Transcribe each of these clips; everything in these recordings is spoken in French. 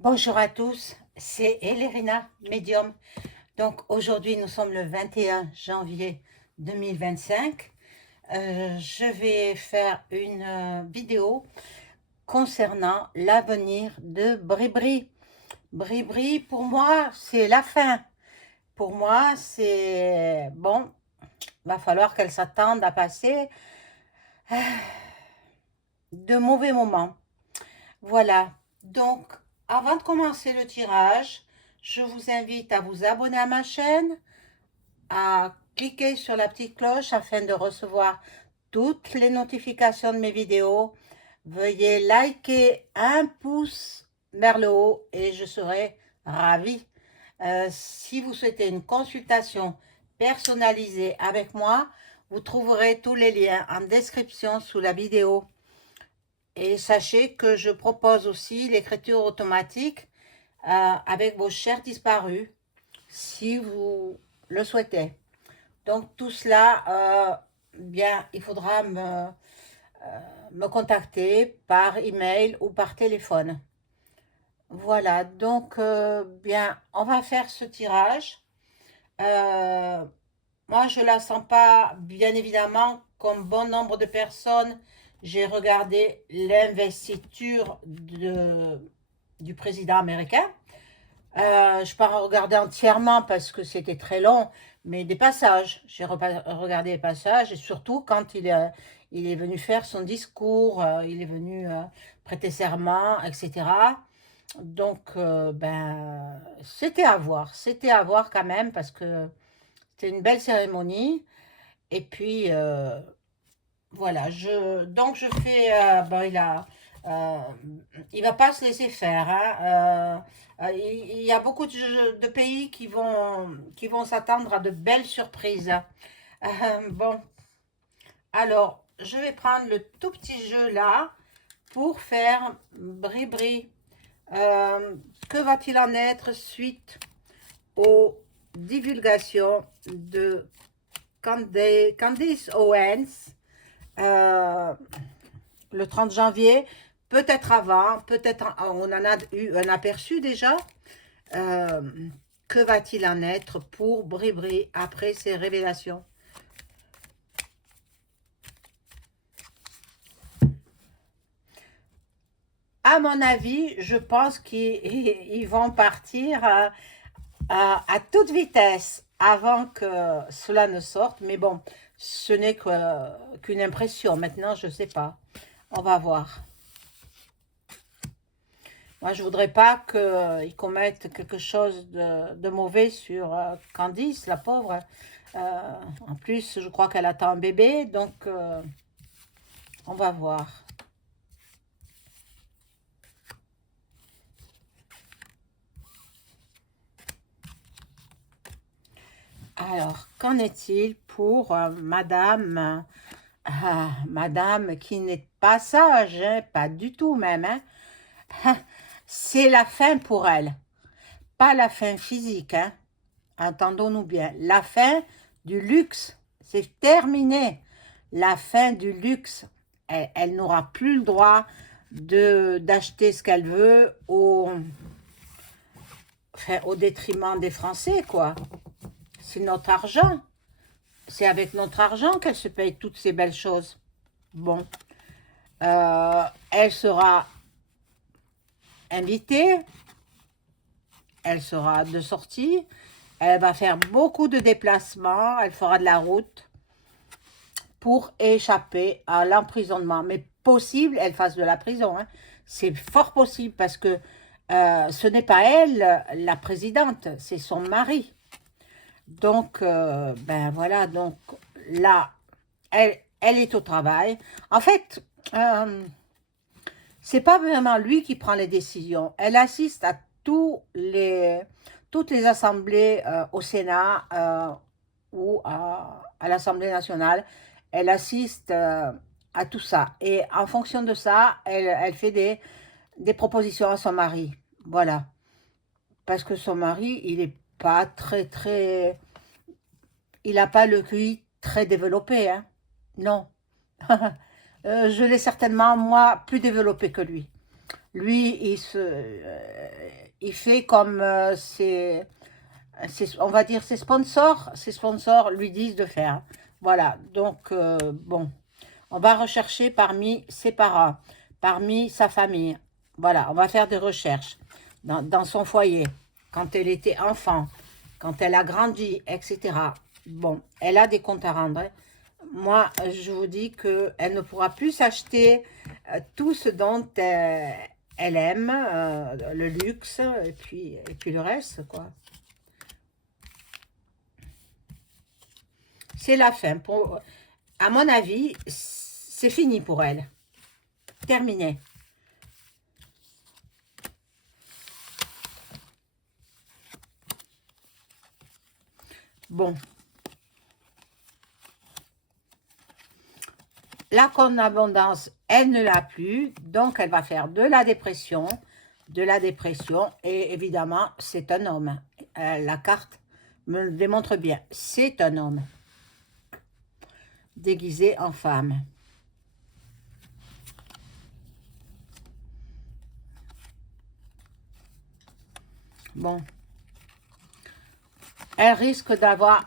Bonjour à tous, c'est Elérina, médium. Donc aujourd'hui, nous sommes le 21 janvier 2025. Je vais faire une vidéo concernant l'avenir de Bribri. Bribri, pour moi, c'est la fin. Pour moi, c'est bon, va falloir qu'elle s'attende à passer de mauvais moments. Voilà, donc avant de commencer le tirage, je vous invite à vous abonner à ma chaîne, à cliquer sur la petite cloche afin de recevoir toutes les notifications de mes vidéos. Veuillez liker un pouce vers le haut et je serai ravie. Si vous souhaitez une consultation personnalisée avec moi, vous trouverez tous les liens en description sous la vidéo. Et sachez que je propose aussi l'écriture automatique avec vos chers disparus, si vous le souhaitez. Donc tout cela, bien, il faudra me contacter par email ou par téléphone. Voilà, donc bien, on va faire ce tirage. Moi, je ne la sens pas, bien évidemment, comme bon nombre de personnes. J'ai regardé l'investiture du président américain. Je n'ai pas regardé entièrement parce que c'était très long, mais des passages. J'ai regardé les passages et surtout quand il est venu faire son discours, il est venu prêter serment, etc. Donc, ben, c'était à voir quand même parce que c'était une belle cérémonie. Et puis, voilà, donc je fais, bon, euh, il va pas se laisser faire, hein. Il y a beaucoup de pays qui vont s'attendre à de belles surprises. Bon, alors, je vais prendre le tout petit jeu là pour faire bri-bri. Que va-t-il en être suite aux divulgations de Candice Owens le 30 janvier, peut-être avant, peut-être on en a eu un aperçu déjà. Euh, que va-t-il en être pour Bribri après ces révélations? À mon avis, je pense qu'ils vont partir à toute vitesse avant que cela ne sorte. Mais bon, ce n'est qu'une impression. Maintenant, je ne sais pas. On va voir. Moi, je voudrais pas qu'ils commettent quelque chose de mauvais sur Candice, la pauvre. En plus, je crois qu'elle attend un bébé, donc on va voir. Alors, qu'en est-il pour Madame qui n'est pas sage, hein, pas du tout même, hein. C'est la fin pour elle, pas la fin physique, hein. Entendons-nous bien, la fin du luxe, c'est terminé. La fin du luxe, elle n'aura plus le droit d'acheter ce qu'elle veut enfin, au détriment des Français, quoi. C'est notre argent. C'est avec notre argent qu'elle se paye toutes ces belles choses. Bon, elle sera invitée, elle sera de sortie, elle va faire beaucoup de déplacements, elle fera de la route pour échapper à l'emprisonnement. Mais possible, elle fasse de la prison, hein. C'est fort possible parce que ce n'est pas elle la présidente, c'est son mari. Donc, ben voilà, donc là, elle est au travail. En fait, c'est pas vraiment lui qui prend les décisions. Elle assiste à toutes les assemblées au Sénat ou à l'Assemblée nationale. Elle assiste à tout ça. Et en fonction de ça, elle fait des propositions à son mari. Voilà. Parce que son mari, il n'est pas très... Il n'a pas le QI très développé, hein. Non. Je l'ai certainement, moi, plus développé que lui. Lui, il fait comme on va dire ses sponsors lui disent de faire. Voilà, donc bon, on va rechercher parmi ses parents, parmi sa famille. Voilà, on va faire des recherches dans son foyer, quand elle était enfant, quand elle a grandi, etc. Bon, elle a des comptes à rendre, hein. Moi, je vous dis qu'elle ne pourra plus s'acheter tout ce dont elle aime, le luxe, et puis le reste, quoi. C'est la fin. À mon avis, c'est fini pour elle. Terminé. Bon. La corne d'abondance, elle ne l'a plus. Donc, elle va faire de la dépression. De la dépression. Et évidemment, c'est un homme. La carte me le démontre bien. C'est un homme. Déguisé en femme. Bon. Elle risque d'avoir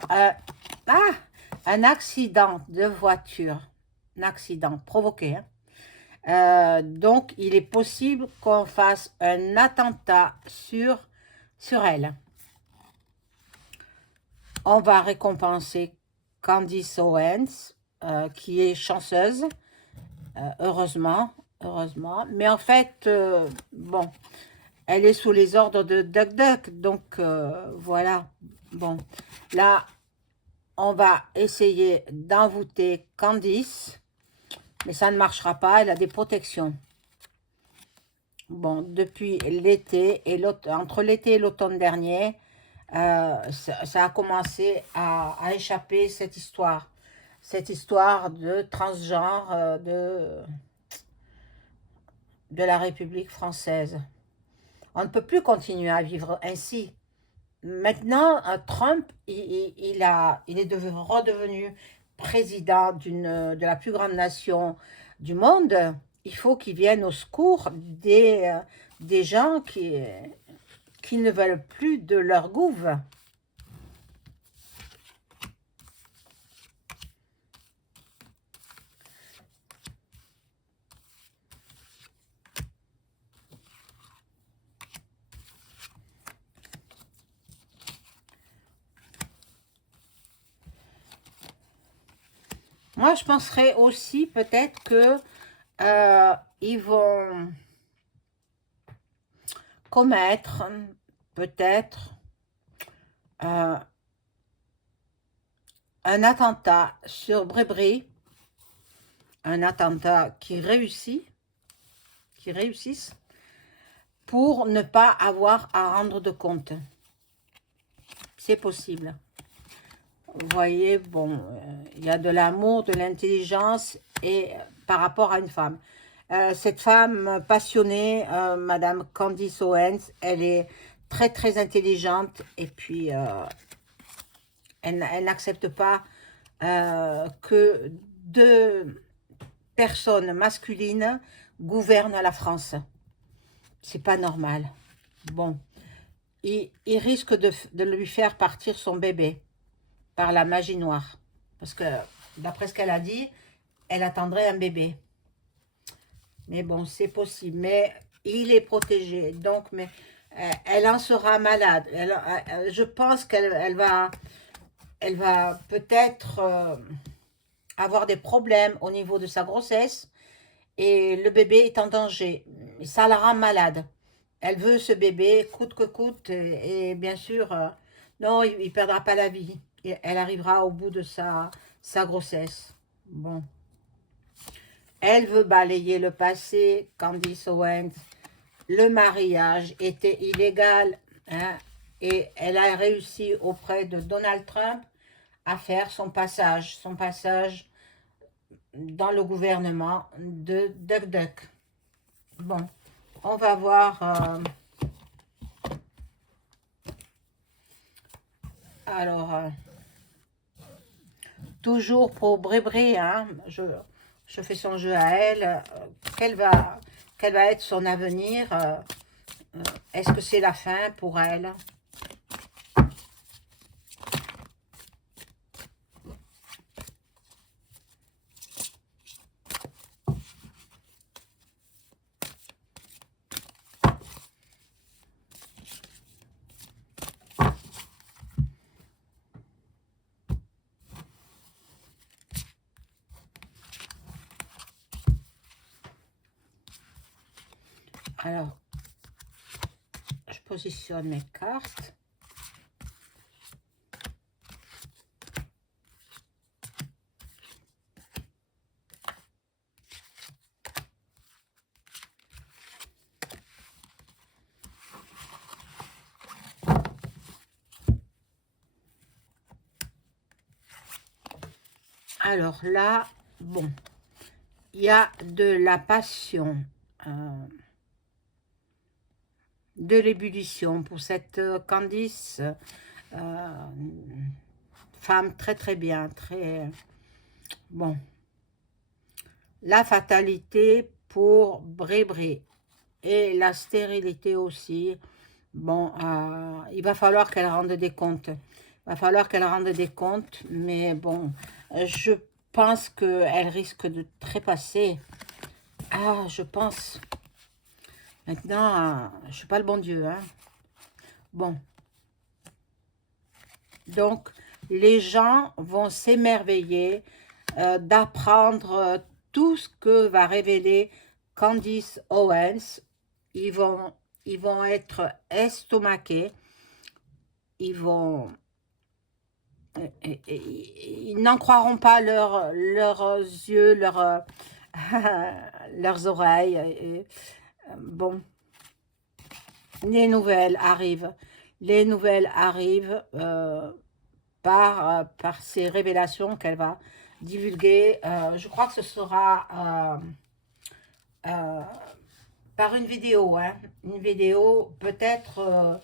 un accident de voiture. Un accident provoqué. Hein. Donc, il est possible qu'on fasse un attentat sur elle. On va récompenser Candice Owens, qui est chanceuse, heureusement. Mais en fait, bon, elle est sous les ordres de Duck Duck, donc voilà. Bon, là, on va essayer d'envoûter Candice, mais ça ne marchera pas, elle a des protections. Bon, depuis l'été et entre l'été et l'automne dernier, ça a commencé à échapper cette histoire de transgenre de la République française. On ne peut plus continuer à vivre ainsi. Maintenant, Trump, il est redevenu président de la plus grande nation du monde. Il faut qu'il vienne au secours des gens qui ne veulent plus de leur gouve. Moi, je penserais aussi peut-être que ils vont commettre peut-être un attentat sur Brébry, un attentat qui réussisse pour ne pas avoir à rendre de compte. C'est possible. Vous voyez, bon, il y a de l'amour, de l'intelligence et par rapport à une femme. Cette femme passionnée, Madame Candice Owens, elle est très très intelligente et puis elle n'accepte pas que deux personnes masculines gouvernent la France. C'est pas normal. Bon, il risque de lui faire partir son bébé par la magie noire. Parce que, d'après ce qu'elle a dit, elle attendrait un bébé. Mais bon, c'est possible. Mais il est protégé. Donc, mais elle en sera malade. Je pense qu'elle va peut-être avoir des problèmes au niveau de sa grossesse. Et le bébé est en danger. Ça la rend malade. Elle veut ce bébé, coûte que coûte. Et bien sûr, non, il ne perdra pas la vie. Et elle arrivera au bout de sa grossesse. Bon. Elle veut balayer le passé. Candice Owens, le mariage était illégal. Hein, et elle a réussi auprès de Donald Trump à faire son passage dans le gouvernement de Duck Duck. Bon, on va voir. Alors, toujours pour Brébré, hein, je fais son jeu à elle. quel va être son avenir. Est-ce que c'est la fin pour elle? Alors, je positionne mes cartes. Alors là, bon, il y a de la passion, de l'ébullition pour cette Candice, femme très très bien, très bon. La fatalité pour Brébré et la stérilité aussi. Bon, il va falloir qu'elle rende des comptes. Il va falloir qu'elle rende des comptes, mais bon, je pense qu'elle risque de trépasser. Ah, je pense. Maintenant, je ne suis pas le bon Dieu, hein. Bon. Donc, les gens vont s'émerveiller d'apprendre tout ce que va révéler Candice Owens. Ils vont être estomaqués. Ils n'en croiront pas leurs yeux, leurs oreilles. Bon, les nouvelles arrivent. Les nouvelles arrivent par ces révélations qu'elle va divulguer. Je crois que ce sera par une vidéo. Hein. Une vidéo peut-être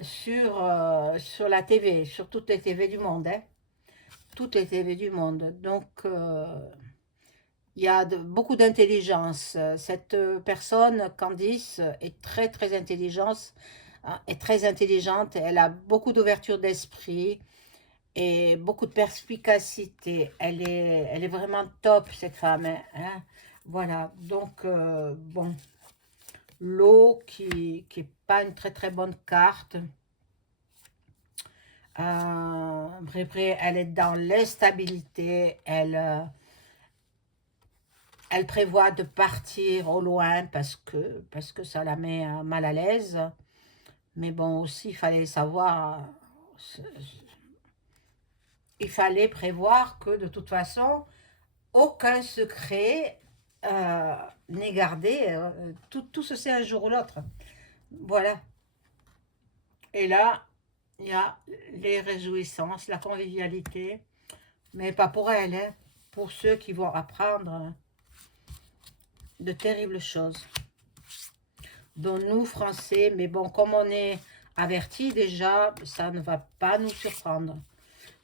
sur la TV, sur toutes les TV du monde. Hein. Toutes les TV du monde. Donc, il y a beaucoup d'intelligence. Cette personne, Candice, est très très intelligente. Est très intelligente. Elle a beaucoup d'ouverture d'esprit et beaucoup de perspicacité. Elle est vraiment top, cette femme. Hein. Voilà. Donc, bon. L'eau qui n'est pas une très très bonne carte. Bré, elle est dans l'instabilité. Elle prévoit de partir au loin parce que ça la met mal à l'aise. Mais bon, aussi, il fallait savoir, il fallait prévoir que de toute façon, aucun secret n'est gardé. Tout se sait un jour ou l'autre. Voilà. Et là, il y a les réjouissances, la convivialité. Mais pas pour elle, hein, pour ceux qui vont apprendre de terribles choses. Dont nous, Français, mais bon, comme on est avertis déjà, ça ne va pas nous surprendre.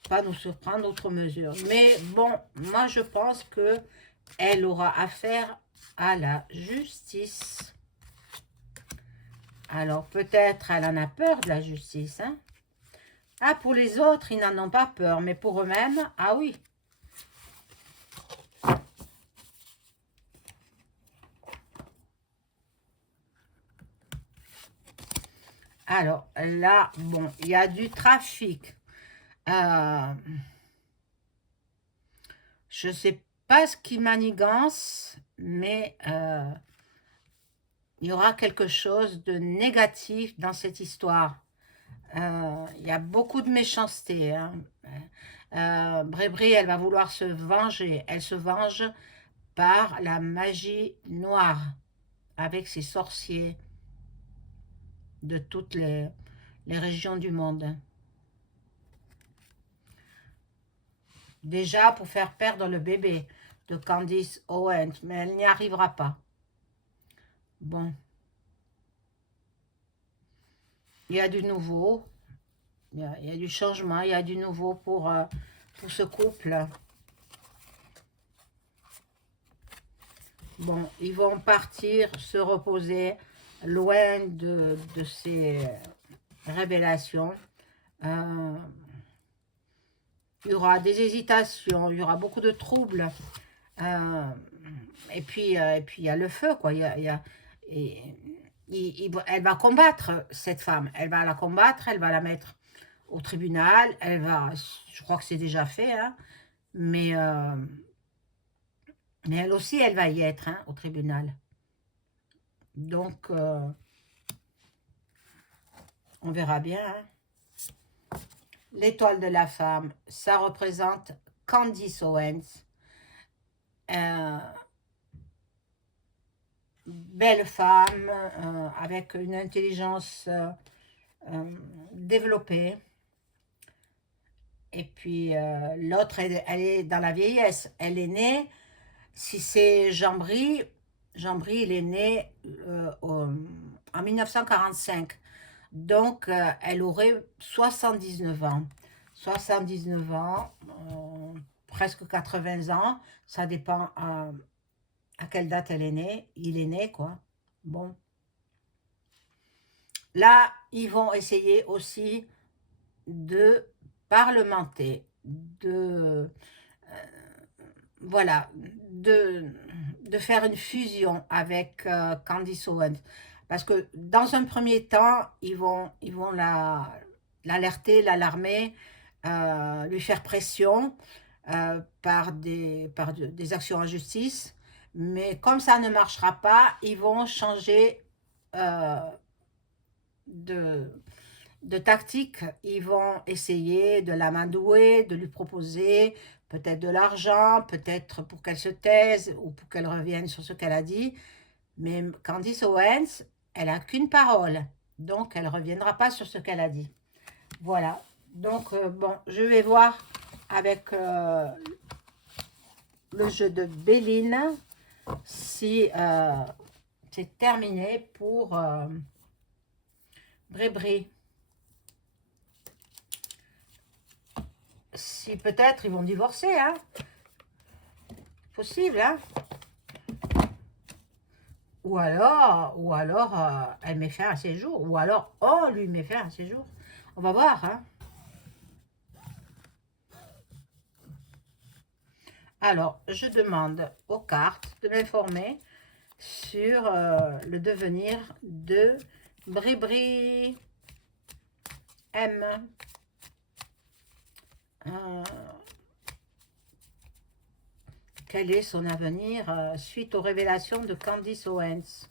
Pas nous surprendre outre mesure. Mais bon, moi je pense que elle aura affaire à la justice. Alors peut-être elle en a peur de la justice. Hein? Ah, pour les autres, ils n'en ont pas peur, mais pour eux-mêmes, ah oui. Alors là, bon, il y a du trafic. Je ne sais pas ce qui manigance, mais il y aura quelque chose de négatif dans cette histoire. Il y a beaucoup de méchanceté. Hein. Brébré, elle va vouloir se venger. Elle se venge par la magie noire, avec ses sorciers de toutes les régions du monde. Déjà pour faire perdre le bébé de Candice Owens, mais elle n'y arrivera pas. Bon. Il y a du nouveau, il y a du changement, il y a du nouveau pour ce couple. Bon, ils vont partir se reposer loin de ces révélations. Il y aura des hésitations, il y aura beaucoup de troubles. Et puis il y a le feu, quoi. Elle va combattre cette femme. Elle va la combattre, elle va la mettre au tribunal. Elle va, je crois que c'est déjà fait, hein, mais elle aussi, elle va y être, hein, au tribunal. Donc, on verra bien, hein. L'étoile de la femme, ça représente Candice Owens. Belle femme, avec une intelligence développée. Et puis, l'autre, elle est dans la vieillesse. Elle est née, si c'est Jean-Bry, il est né en 1945. Donc, elle aurait 79 ans. 79 ans, presque 80 ans. Ça dépend à quelle date elle est née. Il est né, quoi. Bon. Là, ils vont essayer aussi de parlementer, voilà, de faire une fusion avec Candice Owens. Parce que dans un premier temps, ils vont l'alerter, l'alarmer, lui faire pression par des actions en justice. Mais comme ça ne marchera pas, ils vont changer de tactique. Ils vont essayer de l'amadouer, de lui proposer peut-être de l'argent, peut-être pour qu'elle se taise ou pour qu'elle revienne sur ce qu'elle a dit. Mais Candice Owens, elle n'a qu'une parole. Donc, elle ne reviendra pas sur ce qu'elle a dit. Voilà. Donc, bon, je vais voir avec le jeu de Béline si c'est terminé pour Brébry. Si peut-être ils vont divorcer, hein. Possible, hein. Ou alors elle met fin à ses jours, ou alors on lui met fin à ses jours. On va voir, hein. Alors, je demande aux cartes de m'informer sur le devenir de Brébry M. Quel est son avenir suite aux révélations de Candice Owens?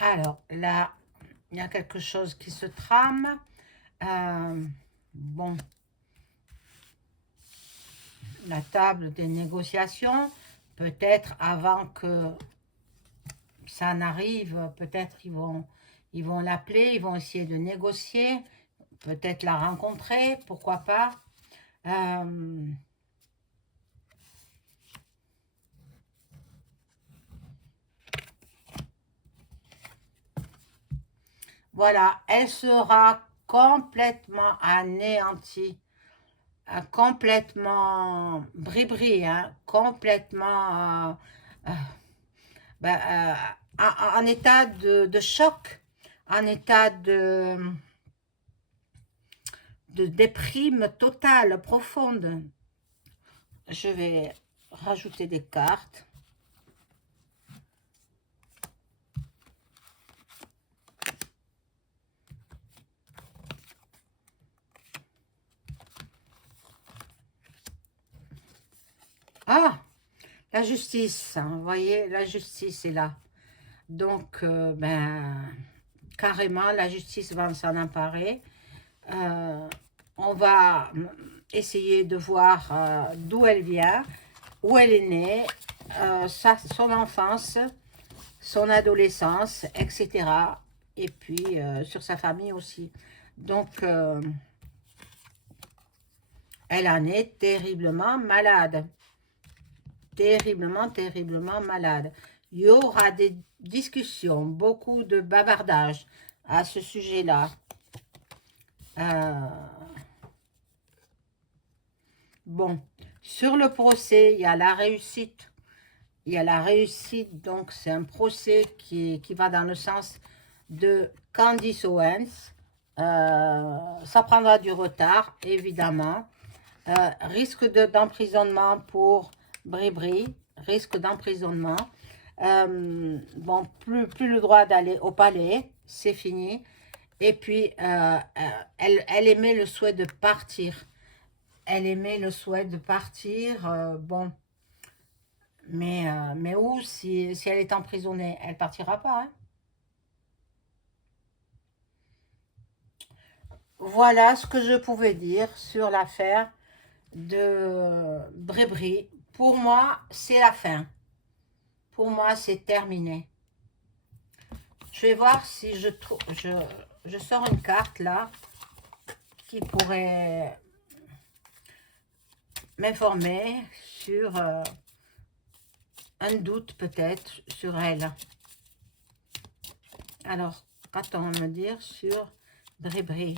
Alors, là, il y a quelque chose qui se trame. Bon, la table des négociations, peut-être avant que ça n'arrive, peut-être ils vont l'appeler, ils vont essayer de négocier, peut-être la rencontrer, pourquoi pas. Voilà, elle sera complètement anéantie, complètement bris-bris, hein, complètement en état de choc, en état de déprime totale, profonde. Je vais rajouter des cartes. Ah, la justice, hein, vous voyez, la justice est là. Donc, carrément, la justice va s'en emparer. On va essayer de voir d'où elle vient, où elle est née, son enfance, son adolescence, etc. Et puis sur sa famille aussi. Donc, elle en est terriblement malade. Terriblement, terriblement malade. Il y aura des discussions, beaucoup de bavardage à ce sujet-là. Bon, sur le procès, il y a la réussite. Il y a la réussite, donc c'est un procès qui va dans le sens de Candace Owens. Ça prendra du retard, évidemment. Risque d'emprisonnement pour Bribri, risque d'emprisonnement. Bon, plus le droit d'aller au palais, c'est fini. Et puis, elle aimait le souhait de partir. Elle aimait le souhait de partir, bon, mais où si elle est emprisonnée, elle partira pas, hein. Voilà ce que je pouvais dire sur l'affaire de Brébry. Pour moi, c'est la fin. Pour moi, c'est terminé. Je vais voir si je trouve... Je sors une carte, là, qui pourrait m'informer sur un doute, peut-être, sur elle. Alors, qu'attend me dire sur Brébry?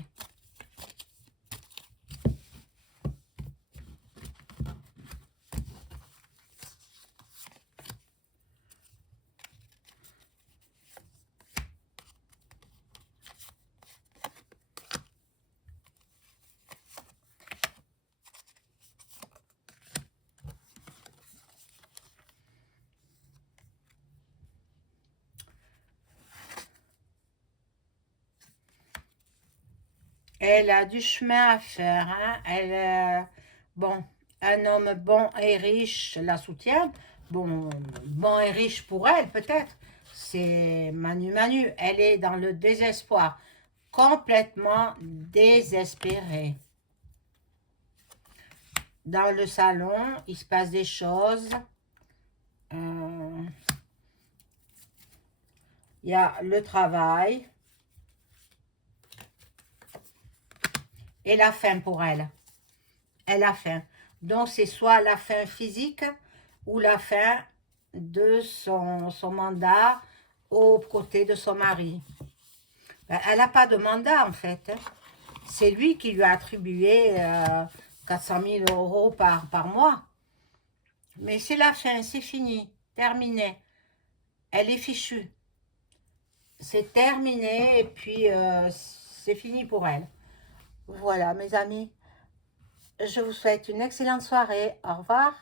Elle a du chemin à faire, hein. Bon, un homme bon et riche la soutient. Bon, bon et riche pour elle, peut-être. C'est Manu Manu. Elle est dans le désespoir. Complètement désespérée. Dans le salon, il se passe des choses. Il y a le travail. Et la faim pour elle. Elle a faim. Donc, c'est soit la faim physique ou la fin de son mandat aux côtés de son mari. Elle n'a pas de mandat, en fait. C'est lui qui lui a attribué 400 000 € par mois. Mais c'est la fin, c'est fini, terminé. Elle est fichue. C'est terminé et puis c'est fini pour elle. Voilà, mes amis. Je vous souhaite une excellente soirée. Au revoir.